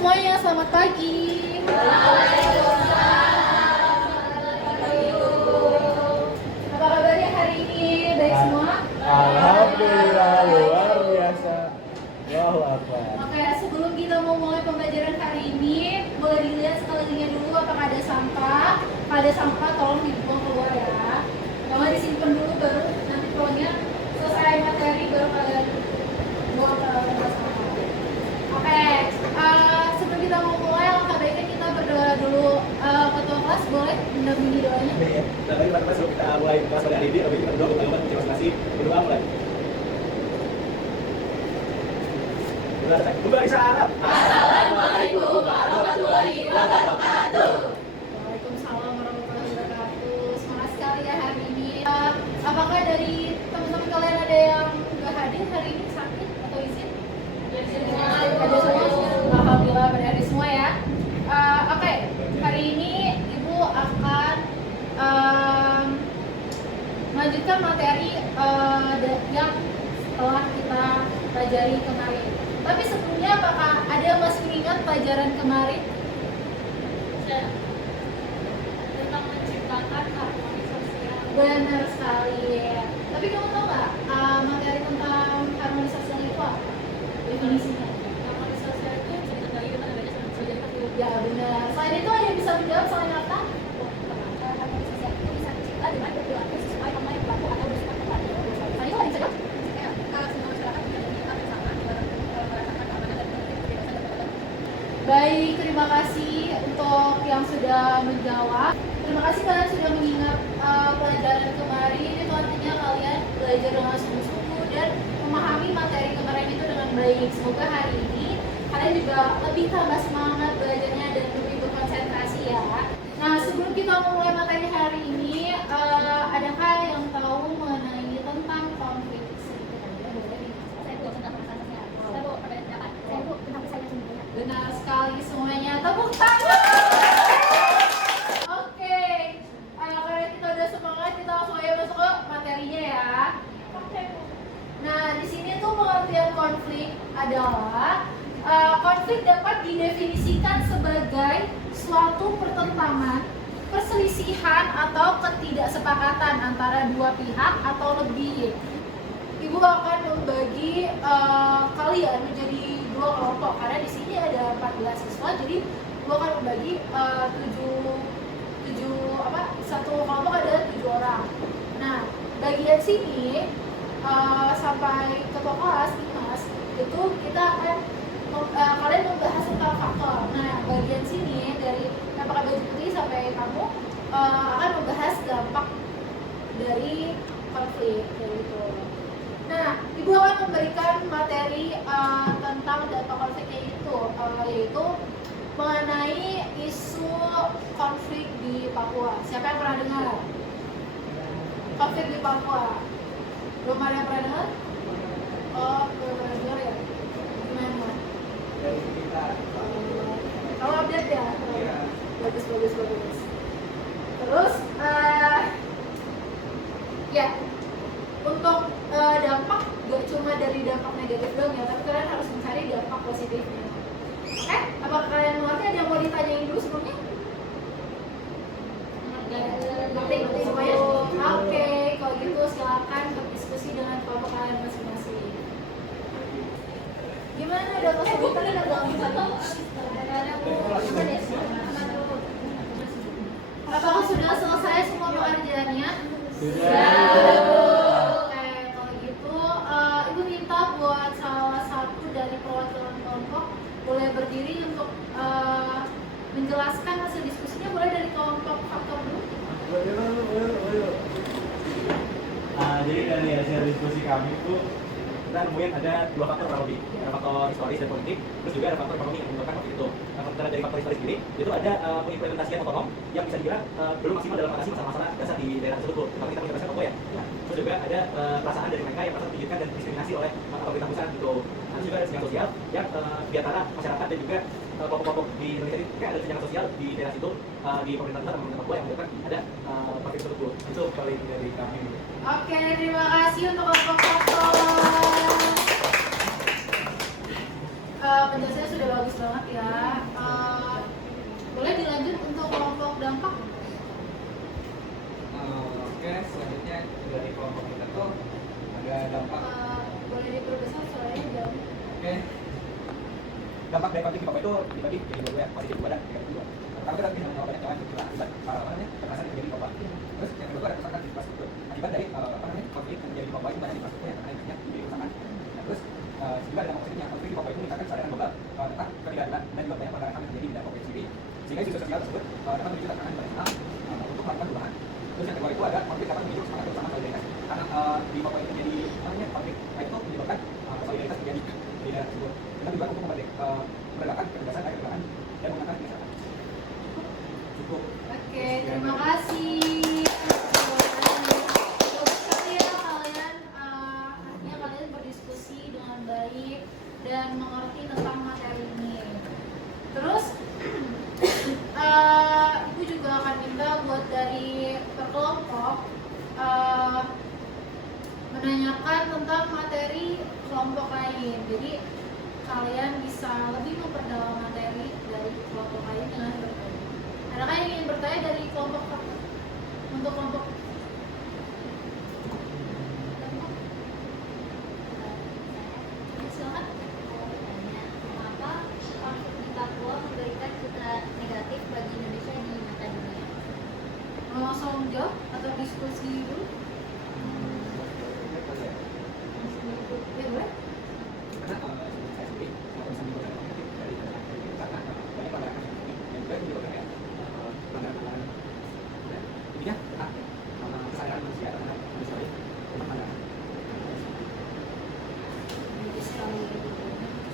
semuanya, selamat pagi. Apa kabarnya hari ini? Baik semua? Alhamdulillah, luar biasa. Allahu Akbar. Oke, sebelum kita mau mulai pembelajaran hari ini, boleh dilihat sekelilingnya dulu apakah ada sampah. Kalau ada sampah, tolong dibuang keluar ya. Kalau disimpan dulu, baru nanti pokoknya selesai materi baru kalian buang ke tempat sampah. Oke, sebelum kita mau mulai, langkah baiknya kita berdoa dulu. Ketua kelas boleh mendampingi doanya? Iya. Nah, tadi teman-teman sebelum kita mulai kelas pada hari ini, kita berdoa untuk teman-teman masing-masing. Berdoa mulai. Kembali salam. Assalamualaikum warahmatullahi wabarakatuh. Waalaikumsalam warahmatullahi wabarakatuh. Semangat sekali ya hari ini. Apakah dari teman-teman kalian ada yang nggak hadir hari ini, sakit atau izin? Ada semua. Alhamdulillah pada hari semua ya. Oke, hari ini Ibu akan melanjutkan materi yang telah kita pelajari kemarin. Tapi sebelumnya apakah ada yang masih ingat pelajaran kemarin? Tentang menciptakan harmoni sosial. Benar sekali. Tapi kamu tahu nggak materi tentang harmoni sosial itu apa? Definisinya. Harmoni sosial itu cerita dari kita adanya sosial. Ya benar. Selain itu ada yang bisa menjawab selain apa? Harmoni sosial itu bisa dicipta dengan berperilaku sesuai sama yang berlaku atau bersifat kepada. Selain itu ada yang bisa jawab? Baik, terima kasih untuk yang sudah menjawab. Terima kasih kalian sudah mengingat pelajaran kemarin. Itu artinya kalian belajar dengan sungguh-sungguh dan memahami materi kemarin itu dengan baik. Semoga hari ini kalian juga lebih tambah semangat belajarnya dan lebih berkonsentrasi ya. Nah, sebelum kita mulai materi hari ini, adakah yang tahu mengenai tentang konflik? Benar sekali semuanya, tepuk tangan. Oke, karena kita udah semangat, kita langsung aja masuk ke materinya ya. Nah, di sini tuh pengertian konflik adalah konflik dapat didefinisikan sebagai suatu pertentangan, perselisihan atau ketidaksepakatan antara dua pihak atau lebih. Ibu akan membagi kalian menjadi dua kelompok karena di sini ada 14 siswa, jadi Ibu akan membagi satu kelompok ada 7 orang. Nah, bagian sini sampai ketua kelas Mas itu kita akan kalian membahas tentang faktor. Nah, bagian sini dari yang pakai baju putih sampai kamu akan membahas dampak dari konflik kayak gitu. Nah, Ibu akan memberikan materi tentang dampak konfliknya itu, yaitu mengenai isu konflik di Papua. Siapa yang pernah dengar? Konflik di Papua. Belum ada yang pernah dengar? Oh, belum pernah dengar ya? Gimana? Kamu update ya? Bagus. Terus, ya. Untuk dampak gak cuma dari dampak negatif doang ya, tapi kalian harus mencari dampak positifnya. Oke? Apakah kalian mengerti? Ada yang mau ditanyain dulu sebelumnya? Ngerti semuanya? Oke, kalau gitu silakan berdiskusi dengan kelompok kalian masing-masing. Gimana? Ada kesulitan atau apakah sudah selesai semua pekerjaannya? Sudah. Buat salah satu dari perwakilan kelompok boleh berdiri untuk menjelaskan hasil diskusinya. Boleh dari kelompok faktor dulu. Jadi dari hasil diskusi kami itu kita nemuin ada dua faktor kurang lebih, ada faktor historis dan politik, terus juga ada faktor ekonomi yang menyebabkan konflik itu. Nah, dari faktor historis sendiri itu ada pengimplementasian otonom yang bisa dibilang belum maksimal dalam mengatasi masalah-masalah dasar di daerah tersebut. Kalau kita menjelaskan Papua ya. Terus juga ada perasaan dari mereka yang merasa terpinggirkan dan diskriminasi oleh pemerintah pusat gitu. Terus juga ada kesenjangan sosial yang di antara masyarakat dan juga kelompok-kelompok di Indonesia ini kayak ada kesenjangan sosial di daerah situ di pemerintah pusat dan pemerintah Papua yang menyebabkan ada konflik tersebut. Itu paling dari kami. Oke, terima kasih untuk kelompok faktor. penjelasannya sudah bagus banget ya. Boleh dilanjut untuk kelompok dampak? Oke, selanjutnya dari kelompok kita tuh ada dampak. Boleh diperbesar soalnya jauh. Oke. Dampak dari konflik Papua itu dibagi jadi dua ya, positif dua dan negatif dua. Pertama kita bisa menjawab banyak jalan akibat kekerasan yang terjadi di Papua. Terus yang kedua ada kerusakan infrastruktur. Akibat dari konflik yang terjadi di Papua itu banyak infrastruktur yang terkena banyak di kerusakan. Nah, terus juga ada positifnya konflik di Papua itu meningkatkan kesadaran global tentang ketidakadilan dan juga banyak pelanggaran HAM yang terjadi di dalam Papua itu sendiri. Sehingga isu sosial tersebut dapat memicu tekanan internasional untuk melakukan perubahan. Terus yang kedua itu ada konflik dapat memicu semangat bersama solidaritas. Karena di Papua itu menjadi konflik itu menyebabkan solidaritas terjadi di daerah tersebut. Kita juga untuk menegakkan kebebasan dan kebebasan dan mengangkat masyarakat. Cukup. Oke, terima kasih. Artinya kalian berdiskusi dengan baik dan mengerti tentang materi ini. Terus, Ibu juga akan minta buat dari perkelompok menanyakan tentang materi kelompok lain. Jadi kalian bisa lebih memperdalam materi dari kelompok lain dengan bertanya. Adakah yang ingin bertanya dari kelompok untuk kelompok? Silakan. Mengapa konflik di Papua memberikan citra negatif bagi Indonesia di mata dunia? Mau langsung jawab atau diskusi dulu? Ya, boleh.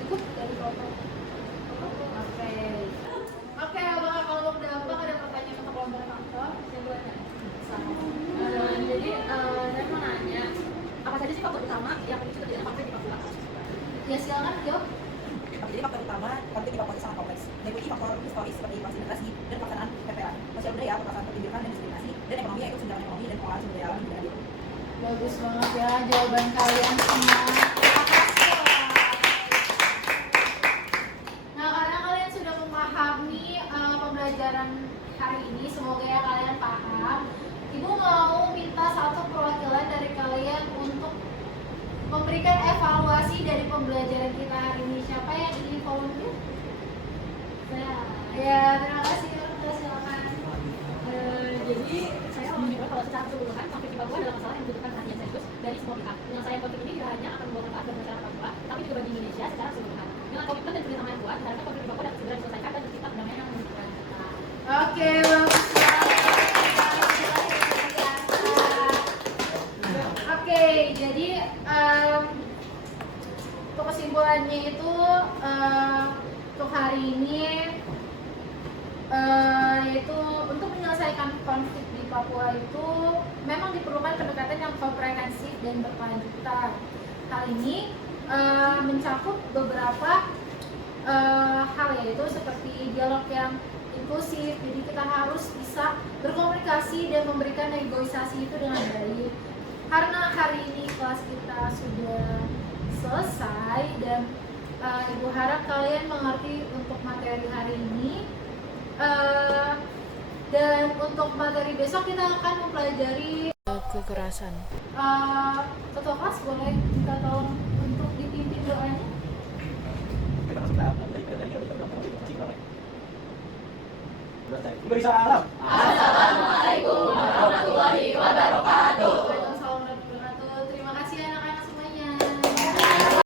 Cukup dari kelompok. Oke. Oke, apakah kelompok dampak ada pertanyaan untuk kelompok faktor? Jadi saya mau nanya, apa saja sih faktor utama yang memicu terjadinya konflik di Papua? Ya silakan jawab. Jadi faktor utama konflik di Papua itu sangat kompleks. Meliputi faktor historis seperti konsentrasi dan pelaksanaan PPA, sosial budaya, perasaan pendidikan dan diskriminasi, dan ekonomi yaitu senjangan ekonomi dan pengelolaan sumber daya alam yang tidak adil. Bagus banget ya jawaban kalian semua. Nah, karena kalian sudah memahami pembelajaran hari ini, semoga ya kalian paham. Ibu mau minta satu perwakilan dari kalian untuk memberikan evaluasi dari pembelajaran kita hari ini. Siapa yang ingin volunteer? Saya, Ya, terima kasih. Silakan. jadi saya mau mencoba kalau secara keseluruhan konflik di Papua adalah masalah yang membutuhkan perhatian serius dari semua pihak. Penyelesaian konflik ini tidak hanya akan membawa manfaat bagi masyarakat Papua, tapi juga bagi Indonesia secara keseluruhan. Dengan komitmen dan kerjasama yang kuat, diharapkan konflik di Papua dapat segera diselesaikan dan tercipta perdamaian yang menunjukkan. Oke, bagus banget. Oke, jadi untuk kesimpulannya itu untuk hari ini yaitu untuk menyelesaikan konflik di Papua itu memang diperlukan pendekatan yang komprehensif dan berkelanjutan. Hal ini mencakup beberapa hal, yaitu seperti dialog yang inklusif. Jadi kita harus bisa berkomunikasi dan memberikan negosiasi itu dengan baik. Karena hari ini kelas kita sudah selesai dan Ibu harap kalian mengerti untuk materi hari ini. Dan untuk materi besok kita akan mempelajari kekerasan. Ketua kelas boleh minta tolong untuk dipimpin doanya. Kita masuk tahap tadi kita udah bilang kita udah mau diskusi berapa ya? Udah saya. Beri salam.